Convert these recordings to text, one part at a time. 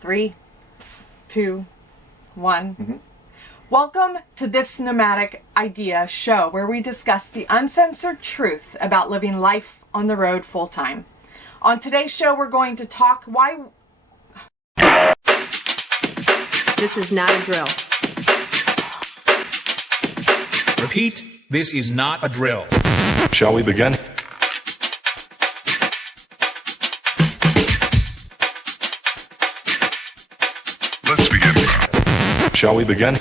3, 2, 1. Mm-hmm. Welcome to this Nomadic Idea Show, where we discuss the uncensored truth about living life on the road full-time. On today's show, we're going to talk why... This is not a drill. Repeat, this is not a drill. Shall we begin? Let's begin. Shall we begin?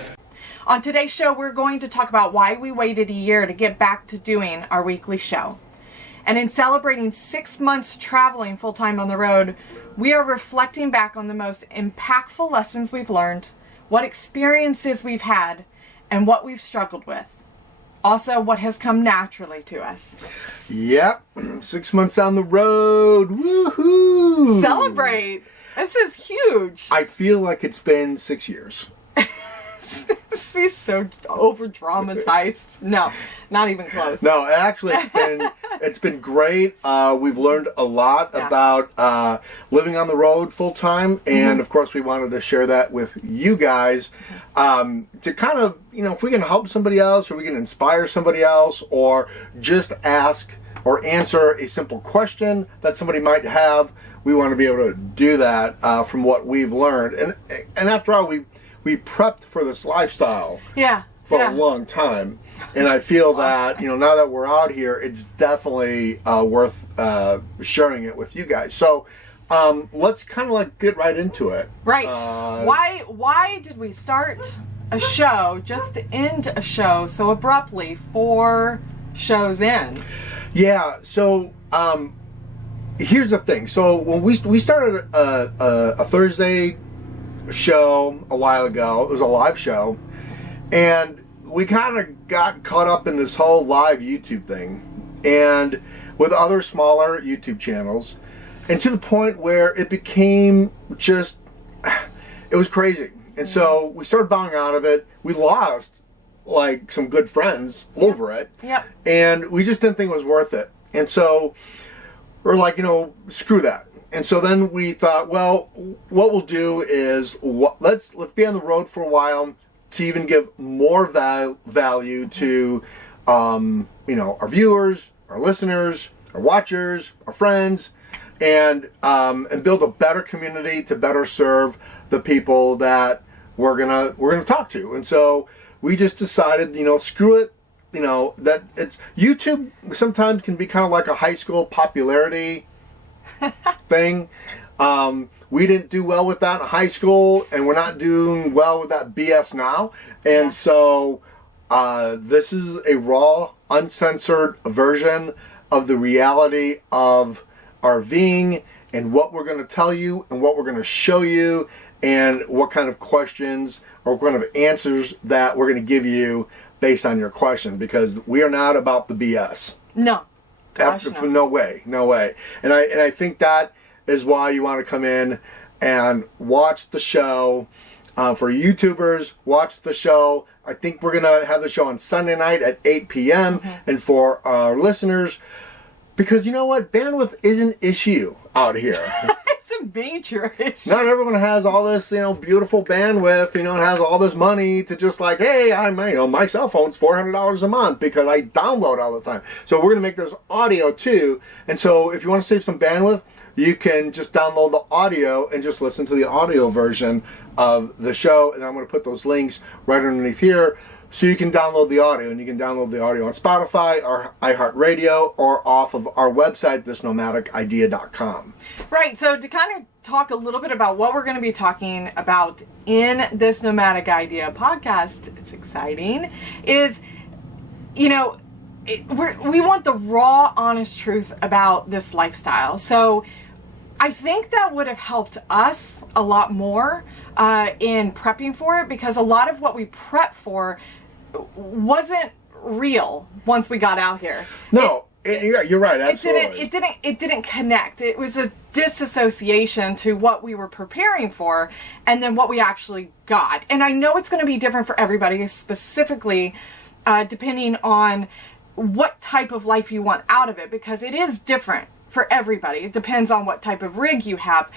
On today's show, we're going to talk about why we waited a year to get back to doing our weekly show. And in celebrating 6 months traveling full-time on the road, we are reflecting back on the most impactful lessons we've learned, what experiences we've had, and what we've struggled with. Also, what has come naturally to us. Yep, 6 months on the road. Woohoo! Celebrate! This is huge. I feel like it's been 6 years. He's so over dramatized. No, not even close. No, actually, it's been great. We've learned a lot about living on the road full time, and of course, we wanted to share that with you guys to kind of, if we can help somebody else, or we can inspire somebody else, or just ask or answer a simple question that somebody might have. We want to be able to do that from what we've learned, and after all, we prepped for this lifestyle for a long time, and I feel that now that we're out here, it's definitely worth sharing it with you guys. So let's kind of get right into it. Right. Why did we start a show, just to end a show so abruptly 4 shows in? Yeah. So here's the thing. So when we started a Thursday show a while ago, it was a live show, and we kind of got caught up in this whole live YouTube thing, and with other smaller YouTube channels, and to the point where it became just, it was crazy. And so we started bowing out of it. We lost some good friends over it. Yep. And we just didn't think it was worth it. And so we're like, screw that. And so then we thought, well, what we'll do is let's be on the road for a while to even give more value to our viewers, our listeners, our watchers, our friends, and build a better community to better serve the people that we're gonna talk to. And so we just decided, screw it. That it's YouTube sometimes can be kind of like a high school popularity thing. We didn't do well with that in high school, and we're not doing well with that BS now. And so this is a raw, uncensored version of the reality of RVing and what we're going to tell you and what we're going to show you and what kind of questions or what kind of answers that we're going to give you based on your question, because we are not about the BS. No. Gosh, no way. And I think that is why you want to come in and watch the show. For YouTubers, watch the show. I think we're going to have the show on Sunday night at 8 p.m. And for our listeners, because you know what? Bandwidth is an issue out here. It's a major issue. Not everyone has all this, beautiful bandwidth, and has all this money to just hey, my cell phone's $400 a month because I download all the time. So we're going to make this audio too. And so if you want to save some bandwidth, you can just download the audio and just listen to the audio version of the show. And I'm going to put those links right underneath here so you can download the audio. And you can download the audio on Spotify or iHeartRadio or off of our website, thisnomadicidea.com. Right. So to kind of talk a little bit about what we're going to be talking about in this Nomadic Idea podcast, it's exciting, is, we want the raw, honest truth about this lifestyle. So I think that would have helped us a lot more in prepping for it, because a lot of what we prepped for wasn't real once we got out here. No, you're right. Absolutely. It didn't connect. It was a disassociation to what we were preparing for and then what we actually got. And I know it's going to be different for everybody, specifically depending on what type of life you want out of it, because it is different for everybody. It depends on what type of rig you have,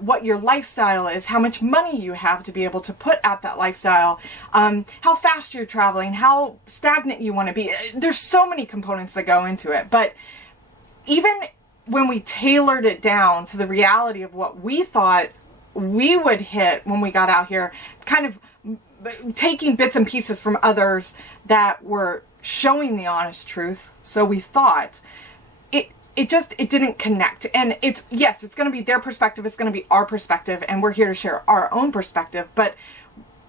what your lifestyle is, how much money you have to be able to put at that lifestyle, how fast you're traveling, how stagnant you want to be. There's so many components that go into it. But even when we tailored it down to the reality of what we thought we would hit when we got out here, kind of taking bits and pieces from others that were showing the honest truth, so we thought, it didn't connect. And it's going to be their perspective, it's going to be our perspective, and we're here to share our own perspective. But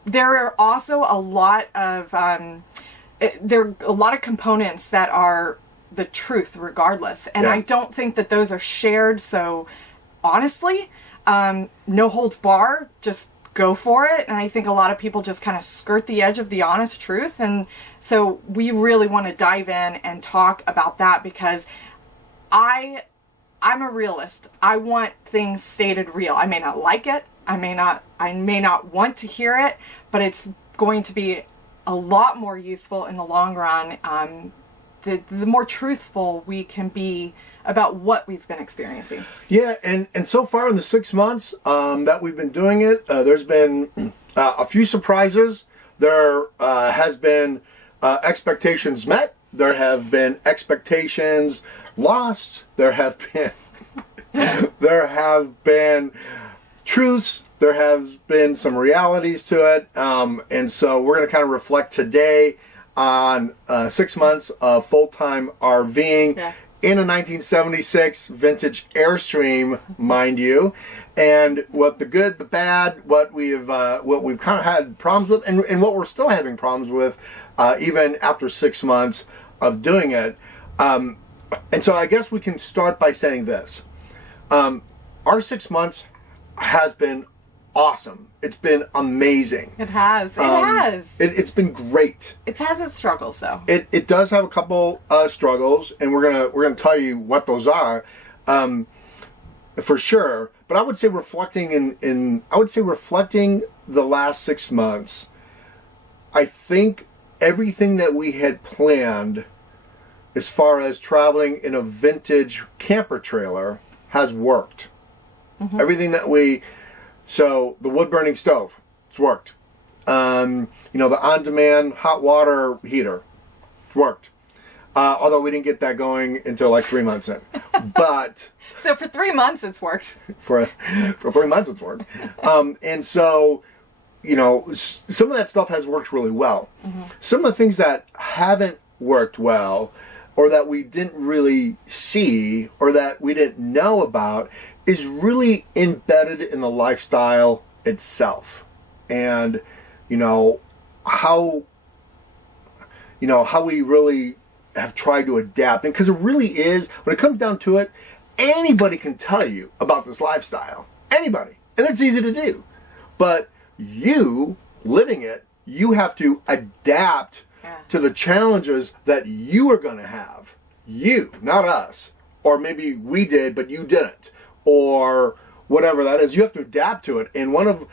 there are also a lot of components that are the truth regardless, and I don't think that those are shared so honestly. No holds bar, just go for it. And I think a lot of people just kind of skirt the edge of the honest truth. And so we really want to dive in and talk about that, because I'm a realist. I want things stated real. I may not like it. I may not want to hear it, but it's going to be a lot more useful in the long run. The more truthful we can be about what we've been experiencing. Yeah, and so far in the 6 months that we've been doing it, there's been a few surprises. There has been expectations met. There have been expectations lost. There have been truths. There has been some realities to it. And so we're going to kind of reflect today on 6 months of full-time RVing in a 1976 vintage Airstream, mind you, and what the good, the bad, what we've kind of had problems with, and what we're still having problems with, even after 6 months of doing it. And so I guess we can start by saying this: our 6 months has been awesome. It's been amazing. It has. It has. It's been great. It has its struggles, though. It does have a couple struggles, and we're gonna tell you what those are, for sure. But I would say reflecting reflecting the last 6 months, I think everything that we had planned, as far as traveling in a vintage camper trailer, has worked. Mm-hmm. Everything that so the wood burning stove, it's worked. The on-demand hot water heater, it's worked. Although we didn't get that going until like 3 months in. But so for 3 months it's worked. For 3 months it's worked. And so, some of that stuff has worked really well. Mm-hmm. Some of the things that haven't worked well, or that we didn't really see, or that we didn't know about, is really embedded in the lifestyle itself. And how we really have tried to adapt. And because it really is, when it comes down to it, anybody can tell you about this lifestyle. Anybody. And it's easy to do. But you, living it, you have to adapt to the challenges that you are going to have. You, not us. Or maybe we did, but you didn't. Or whatever that is. You have to adapt to it. And one of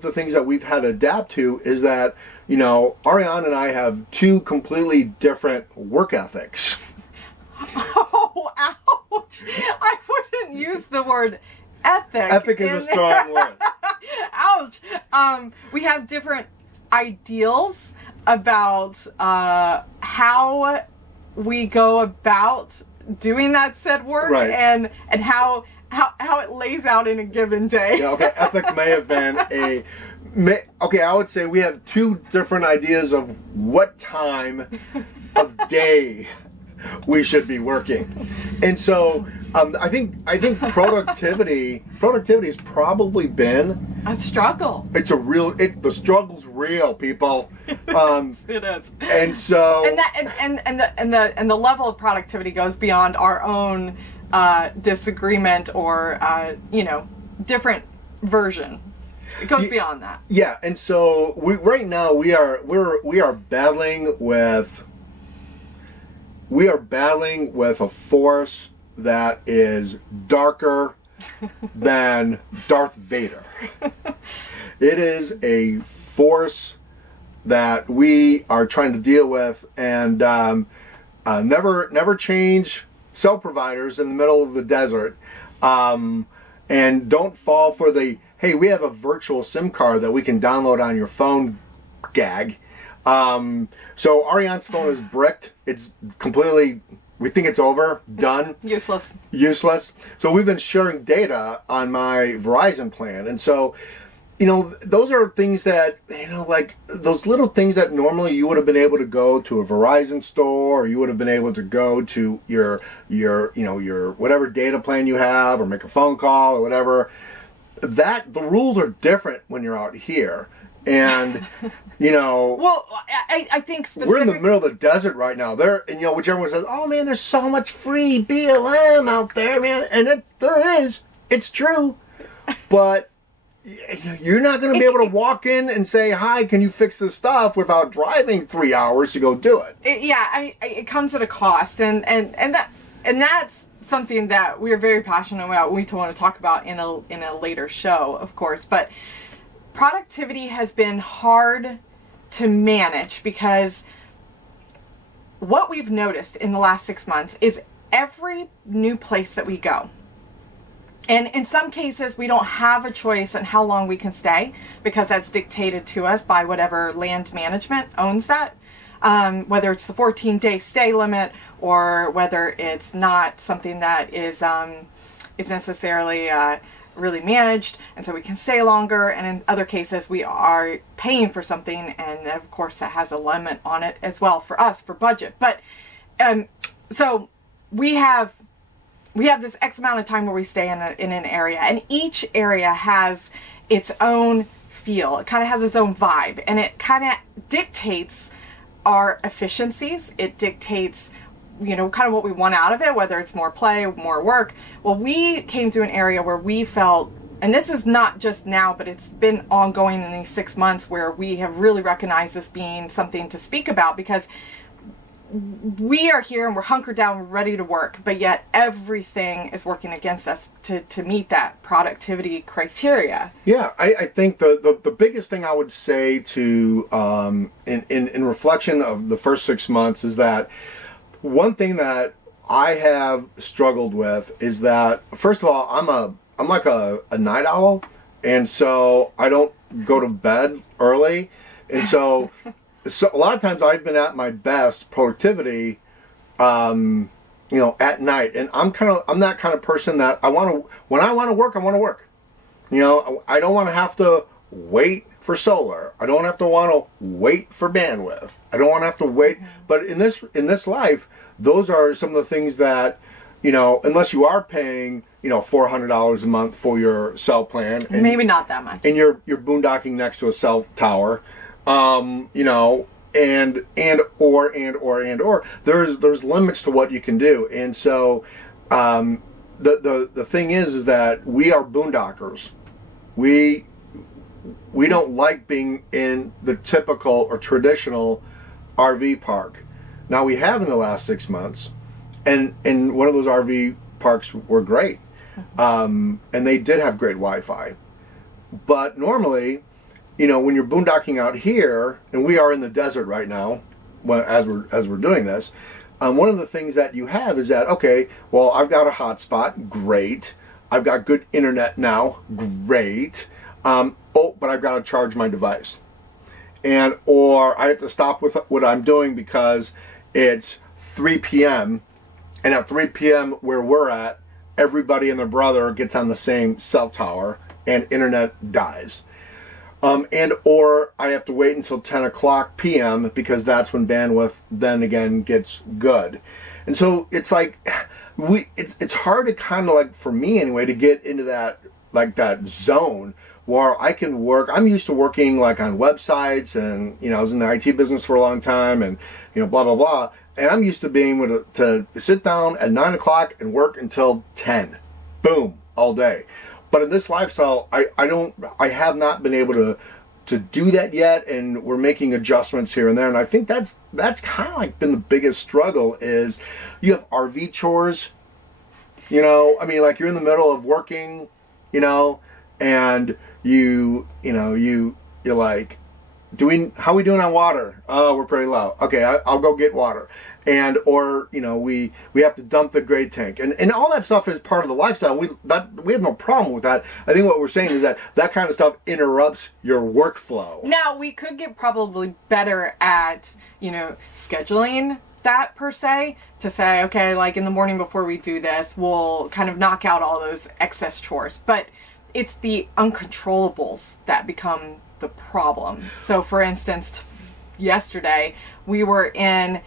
the things that we've had to adapt to is that, Ariane and I have two completely different work ethics. Oh, ouch. I wouldn't use the word ethic. Ethic is a strong word. Ouch. We have different ideals about how we go about doing that said work, right, and how it lays out in a given day. Yeah, okay. Ethic may have been I would say we have two different ideas of what time of day we should be working. And so I think productivity has probably been a struggle. The struggle's real, people. It is. And so and the level of productivity goes beyond our own disagreement or different version. It goes beyond that. Yeah, and so right now we are battling with a force that is darker than Darth Vader. It is a force that we are trying to deal with, and never change cell providers in the middle of the desert, and don't fall for the, hey, we have a virtual SIM card that we can download on your phone gag. So Ariane's phone is bricked. It's completely, we think it's over, done. Useless. So we've been sharing data on my Verizon plan. And so, those are things that, like those little things that normally you would have been able to go to a Verizon store, or you would have been able to go to your whatever data plan you have, or make a phone call or whatever. The rules are different when you're out here. And, well, I think we're in the middle of the desert right now. Which everyone says, oh man, there's so much free BLM out there, man. And there is. It's true. But you're not going to be able to walk in and say, hi, can you fix this stuff, without driving 3 hours to go do it. It comes at a cost. And that's something that we're very passionate about. We want to talk about in a later show, of course. But productivity has been hard to manage, because what we've noticed in the last 6 months is every new place that we go, and in some cases we don't have a choice on how long we can stay, because that's dictated to us by whatever land management owns that, whether it's the 14-day stay limit, or whether it's not something that is necessarily really managed, and so we can stay longer. And in other cases we are paying for something, and of course that has a limit on it as well for us, for budget. But so we have this X amount of time where we stay in an area, and each area has its own feel. It kind of has its own vibe, and it kind of dictates our efficiencies. It dictates kind of what we want out of it, whether it's more play, more work. Well, we came to an area where we felt, and this is not just now, but it's been ongoing in these 6 months, where we have really recognized this being something to speak about, because we are here and we're hunkered down, we're ready to work, but yet everything is working against us to meet that productivity criteria. Yeah, I think the biggest thing I would say to in reflection of the first 6 months is that one thing that I have struggled with is that, first of all, I'm like a night owl, and so I don't go to bed early, and so a lot of times I've been at my best productivity, at night. And I'm that kind of person that when I want to work, I want to work. I don't want to have to wait for solar. I don't have to want to wait for bandwidth. I don't want to have to wait. But in this life, those are some of the things that, unless you are paying, $400 a month for your cell plan, and maybe not that much, and you're boondocking next to a cell tower, or there's limits to what you can do. And so the thing is that we are boondockers. We don't like being in the typical or traditional RV park. Now, we have in the last 6 months, and one of those RV parks were great, and they did have great Wi-Fi. But normally, when you're boondocking out here, and we are in the desert right now, as we're doing this, one of the things that you have is that, okay, well, I've got a hotspot, great. I've got good internet now, great. But I've got to charge my device, or I have to stop with what I'm doing because it's 3 p.m. and at 3 p.m. where we're at, everybody and their brother gets on the same cell tower and internet dies. Or I have to wait until 10 o'clock p.m. because that's when bandwidth then again gets good. And so it's like, it's hard to kind of, like, for me anyway, to get into that zone where I can work. I'm used to working like on websites, and I was in the IT business for a long time, and blah blah blah. And I'm used to being able to sit down at 9 o'clock and work until 10, boom, all day. But in this lifestyle, I have not been able to do that yet, and we're making adjustments here and there. And I think that's kind of like been the biggest struggle is you have RV chores. Like you're in the middle of working, and you're like, how we doing on water? Oh, we're pretty low. Okay, I'll go get water. And, or, you know, we have to dump the gray tank. And all that stuff is part of the lifestyle. We have no problem with that. I think what we're saying is that kind of stuff interrupts your workflow. Now, we could get probably better at, you know, scheduling that per se, to say, okay, like in the morning before we do this, we'll kind of knock out all those excess chores. But it's the uncontrollables that become the problem. So, for instance, yesterday we were in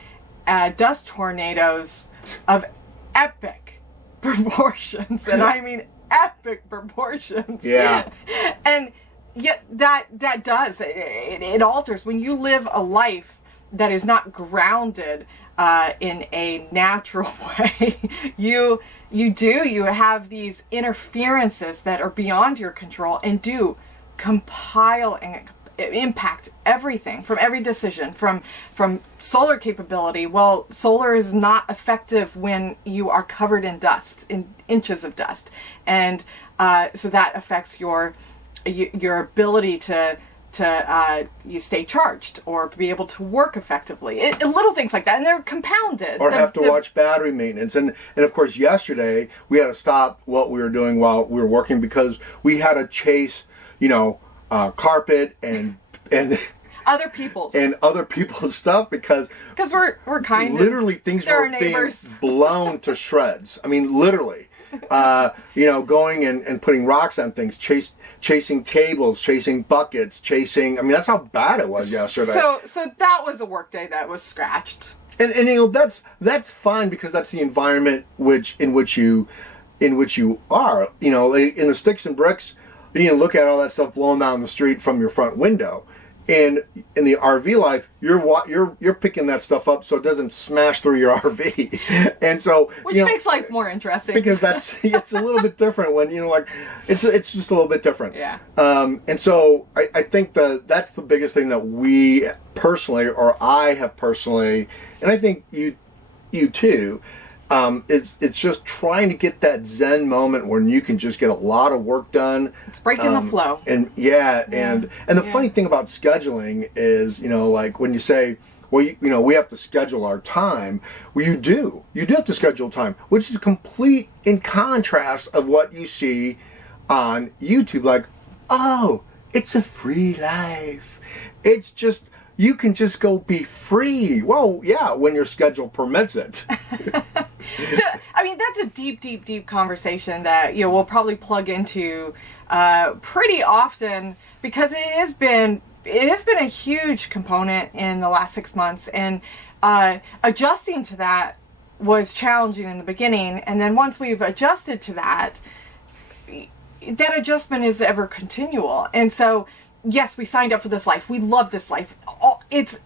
dust tornadoes of epic proportions, and I mean epic proportions. Yeah. And yet that does, it alters when you live a life that is not grounded in a natural way. You have these interferences that are beyond your control and do compile and impact everything, from every decision, from solar capability. Well, solar is not effective when you are covered in dust, in inches of dust, and so that affects your ability to you stay charged or to be able to work effectively. Little things like that, and they're compounded. Or have to watch battery maintenance. And of course, yesterday we had to stop what we were doing while we were working because we had to chase, you know, carpet and other people's stuff because we're kind literally of things were being blown to shreds. I mean, literally. You know, going and putting rocks on things, chasing tables, chasing buckets, I mean, that's how bad it was yesterday. So that was a work day that was scratched. And you know, that's fine because that's the environment in which you are. You know, in the sticks and bricks, you can look at all that stuff blowing down the street from your front window. And in the RV life, you're picking that stuff up so it doesn't smash through your RV, and so which makes life more interesting because it's a little bit different when you know, like it's just a little bit different. Yeah. And so I think that's the biggest thing that we personally, or I have personally, and I think you too. It's just trying to get that Zen moment when you can just get a lot of work done. It's breaking the flow. And the funny thing about scheduling is, you know, like when you say, well, you know, we have to schedule our time. Well, you do have to schedule time, which is complete in contrast of what you see on YouTube. Like, oh, it's a free life. It's just, you can just go be free. Well, yeah, when your schedule permits it. So, I mean, that's a deep conversation that, you know, we'll probably plug into pretty often because it has been a huge component in the last 6 months, and adjusting to that was challenging in the beginning, and then once we've adjusted to that adjustment is ever continual. And so, yes, we signed up for this life. We love this life. It's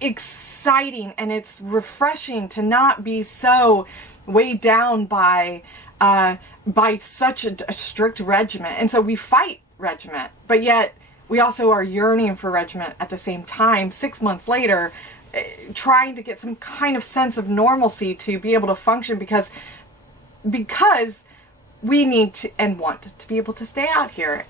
exciting and it's refreshing to not be so weighed down by such a strict regiment. And so we fight regiment, but yet we also are yearning for regiment at the same time. 6 months later, trying to get some kind of sense of normalcy to be able to function because we need to and want to be able to stay out here.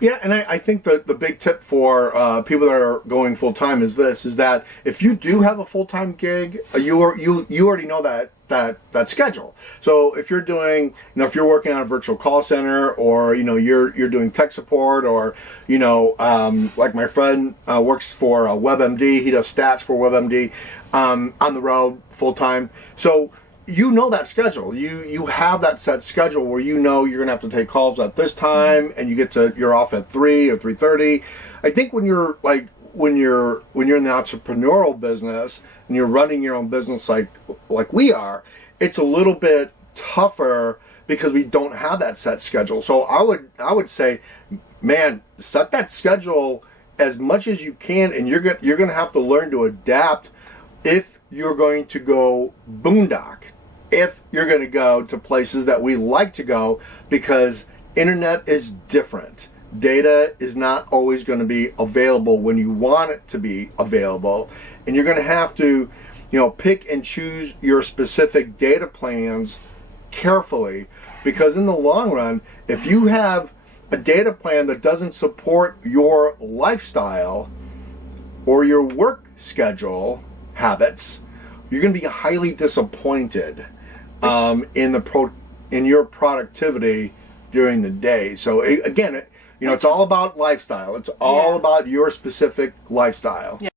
Yeah, and I think the big tip for people that are going full time is that if you do have a full time gig, you already know that schedule. So if you're doing, you know, if you're working on a virtual call center, or you know you're doing tech support, or you know, like my friend works for WebMD, he does stats for WebMD on the road full time. So you know that schedule. You have that set schedule where you know you're gonna have to take calls at this time, and you're off at 3 or 3:30. I think when you're in the entrepreneurial business and you're running your own business like we are, it's a little bit tougher because we don't have that set schedule. So I would say, man, set that schedule as much as you can, and you're gonna have to learn to adapt if you're going to go boondock, if you're going to go to places that we like to go, because internet is different. Data is not always going to be available when you want it to be available, and you're going to have to, you know, pick and choose your specific data plans carefully, because in the long run, if you have a data plan that doesn't support your lifestyle, or your work schedule habits, you're going to be highly disappointed in your productivity during the day. So again, it's all about lifestyle. It's all about your specific lifestyle. Yeah.